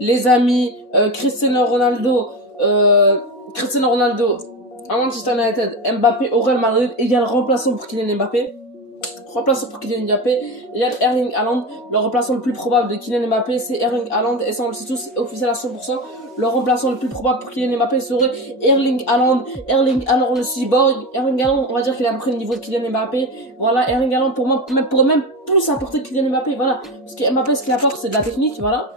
les amis, Cristiano Ronaldo à Manchester United, Mbappé au Real Madrid égale remplaçant pour Kylian Mbappé. Remplaçant pour Kylian Mbappé, il y a Erling Haaland. Le remplaçant le plus probable de Kylian Mbappé, c'est Erling Haaland. Et ça, on le sait tous, officiel à 100%. Le remplaçant le plus probable pour Kylian Mbappé serait Erling Haaland. Erling Haaland, le cyborg. Erling Haaland, on va dire qu'il a pris le niveau de Kylian Mbappé. Voilà, Erling Haaland, pour moi, pourrait même plus apporter que Kylian Mbappé. Voilà. Parce que Mbappé, ce qu'il apporte, c'est de la technique. Voilà.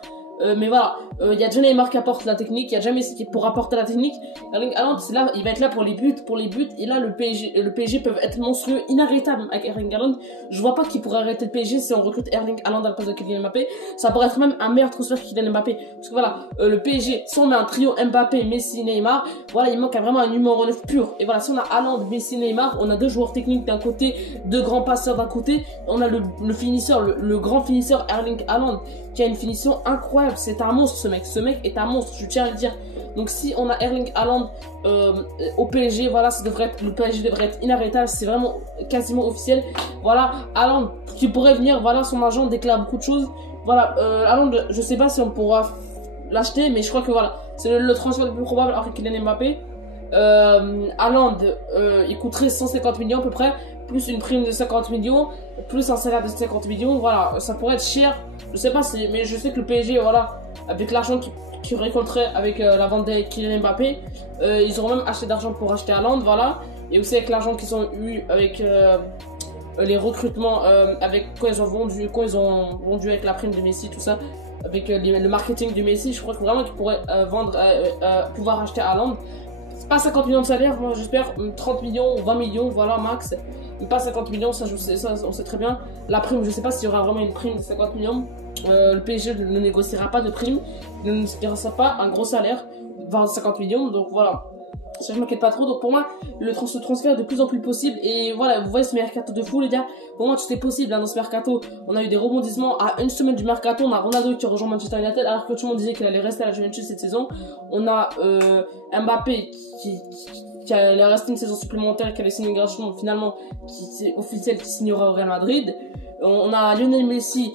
Mais voilà, il y a déjà Neymar qui apporte la technique, il y a déjà Messi qui pour apporter la technique. Erling Haaland, c'est là, il va être là pour les buts, et là le PSG peuvent être monstrueux, inarrêtables avec Erling Haaland. Je vois pas qui pourrait arrêter le PSG si on recrute Erling Haaland à la place de Kylian Mbappé. Ça pourrait être même un meilleur transfert que Kylian Mbappé. Parce que voilà, le PSG, si on met un trio Mbappé, Messi, Neymar, voilà, il manque vraiment un numéro 9 pur. Et voilà, si on a Haaland, Messi, Neymar, on a deux joueurs techniques d'un côté, deux grands passeurs d'un côté, on a le finisseur, le grand finisseur Erling Haaland qui a une finition incroyable. C'est un monstre, ce mec est un monstre, je tiens à le dire. Donc si on a Erling Haaland au PSG, voilà, le PSG devrait être inarrêtable, c'est vraiment quasiment officiel. Voilà, Haaland qui pourrait venir, voilà, son agent déclare beaucoup de choses. Voilà, Haaland, je sais pas si on pourra l'acheter, mais je crois que voilà, c'est le transfert le plus probable après Kylian Mbappé. Haaland, il coûterait 150 millions à peu près, plus une prime de 50 millions, plus un salaire de 50 millions, voilà, ça pourrait être cher, je sais pas si, mais je sais que le PSG, voilà, avec l'argent qui récolterait avec la vente de Kylian Mbappé, ils auront même acheté d'argent pour acheter Haaland, voilà, et aussi avec l'argent qu'ils ont eu avec les recrutements, avec quand ils ont vendu avec la prime de Messi, tout ça, avec le marketing de Messi, je crois que vraiment qu'ils pourraient pouvoir acheter Haaland. C'est pas 50 millions de salaire, moi j'espère 30 millions, 20 millions, voilà max. Mais pas 50 millions, ça, on sait très bien. La prime, je sais pas s'il y aura vraiment une prime de 50 millions. Le PSG ne négociera pas de prime, il ne négociera pas un gros salaire, 50 millions, donc voilà. Ça, je m'inquiète pas trop. Donc pour moi, ce transfert est de plus en plus possible. Et voilà, vous voyez ce mercato de fou, les gars. Pour moi, tout est possible hein, dans ce mercato. On a eu des rebondissements à une semaine du mercato. On a Ronaldo qui rejoint Manchester United, alors que tout le monde disait qu'il allait rester à la Juventus cette saison. On a Mbappé qui allait rester une saison supplémentaire, qui allait signer une gratuitement, finalement, c'est officiel, qui signera au Real Madrid. On a Lionel Messi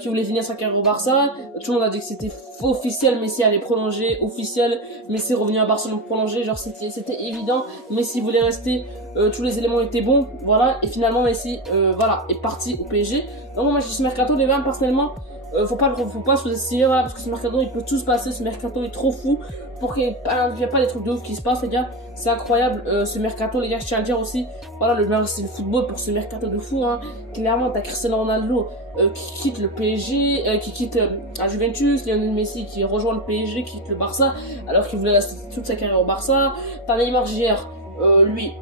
qui voulait finir sa carrière au Barça. Tout le monde a dit que c'était officiel, Messi allait prolonger, officiel, Messi revenu à Barcelone pour prolonger, genre c'était évident, Messi voulait rester, tous les éléments étaient bons, voilà, et finalement Messi voilà, est parti au PSG. Donc moi je dis ce mercato, les gars, personnellement, faut pas sous-estimer, voilà, parce que ce mercato il peut tout se passer, ce mercato est trop fou pour qu'il n'y ait pas des trucs de ouf qui se passent, les gars. C'est incroyable ce mercato, les gars. Je tiens à le dire aussi, voilà, c'est le football pour ce mercato de fou, hein. Clairement, t'as Cristiano Ronaldo qui quitte le PSG, qui quitte la Juventus, Lionel Messi qui rejoint le PSG, qui quitte le Barça, alors qu'il voulait rester toute sa carrière au Barça. T'as Neymar Jr, lui,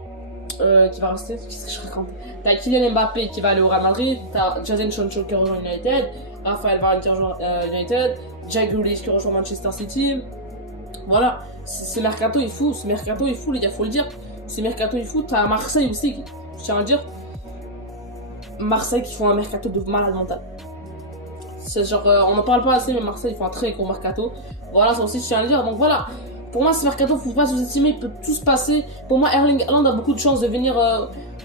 qui va rester, qu'est-ce que je raconte? T'as Kylian Mbappé qui va aller au Real Madrid, t'as Jadon Sancho qui rejoint United, Raphaël Varane qui rejoint United, Jack Grealish qui rejoint Manchester City. Voilà, ce mercato est fou, les gars, faut le dire. Ce mercato est fou. T'as Marseille aussi, je tiens à le dire. Marseille qui font un mercato de malade mental. C'est genre, on en parle pas assez, mais Marseille ils font un très gros mercato. Voilà, ça aussi, je tiens à le dire. Donc voilà, pour moi, ce mercato, faut pas sous-estimer, il peut tout se passer. Pour moi, Erling Haaland a beaucoup de chances de venir.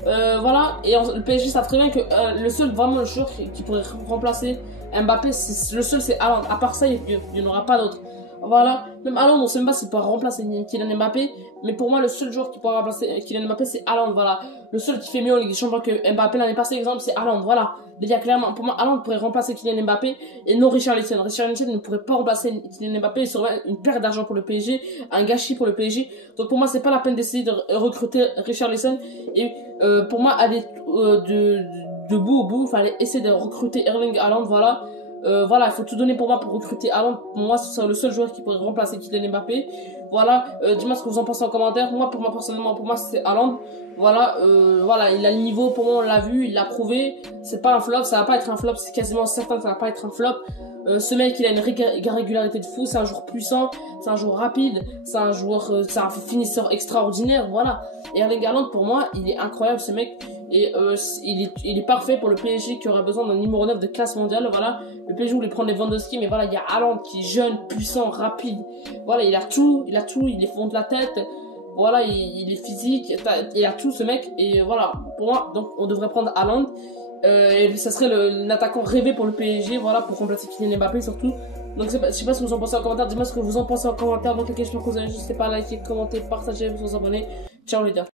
Voilà, et le PSG savent très bien que le seul vraiment le joueur qui pourrait remplacer Mbappé, le seul c'est Haaland. À part ça, il n'y en aura pas d'autre. Voilà, même Haaland, on sait même pas s'il pourra remplacer Kylian Mbappé, mais pour moi, le seul joueur qui pourra remplacer Kylian Mbappé, c'est Haaland, voilà. Le seul qui fait mieux en Ligue des Champions que Mbappé l'année passée, exemple, c'est Haaland, voilà. Les gars, clairement, pour moi, Haaland pourrait remplacer Kylian Mbappé et non Richarlison. Richarlison ne pourrait pas remplacer Kylian Mbappé, il serait une perte d'argent pour le PSG, un gâchis pour le PSG. Donc pour moi, c'est pas la peine d'essayer de recruter Richarlison et pour moi, aller de bout au bout, il fallait essayer de recruter Erling Haaland, voilà. Voilà, il faut tout donner pour moi pour recruter Haaland. Pour moi, ce serait le seul joueur qui pourrait remplacer Kylian Mbappé. Voilà, dis-moi ce que vous en pensez en commentaire. Moi, personnellement, pour moi, c'est Haaland. Voilà, voilà, il a le niveau, pour moi, on l'a vu, il l'a prouvé. C'est pas un flop, ça va pas être un flop, c'est quasiment certain que ça va pas être un flop. Ce mec, il a une régularité de fou, c'est un joueur puissant, c'est un joueur rapide, c'est un finisseur extraordinaire, voilà. Et Erling Haaland, pour moi, il est incroyable, ce mec. Et il est parfait pour le PSG qui aura besoin d'un numéro 9 de classe mondiale. Voilà, le PSG voulait prendre Lewandowski, mais voilà, il y a Haaland qui est jeune, puissant, rapide. Voilà, il a tout, il est fond de la tête. Voilà, il est physique, il a tout ce mec. Et voilà, pour moi, donc on devrait prendre Haaland. Et ça serait l'attaquant rêvé pour le PSG, voilà, pour remplacer Kylian Mbappé surtout. Donc je sais pas ce que vous en pensez en commentaire. Dis-moi ce que vous en pensez en commentaire. Donc les questions que vous avez, n'hésitez pas à liker, commenter, partager, vous abonner. Ciao les gars.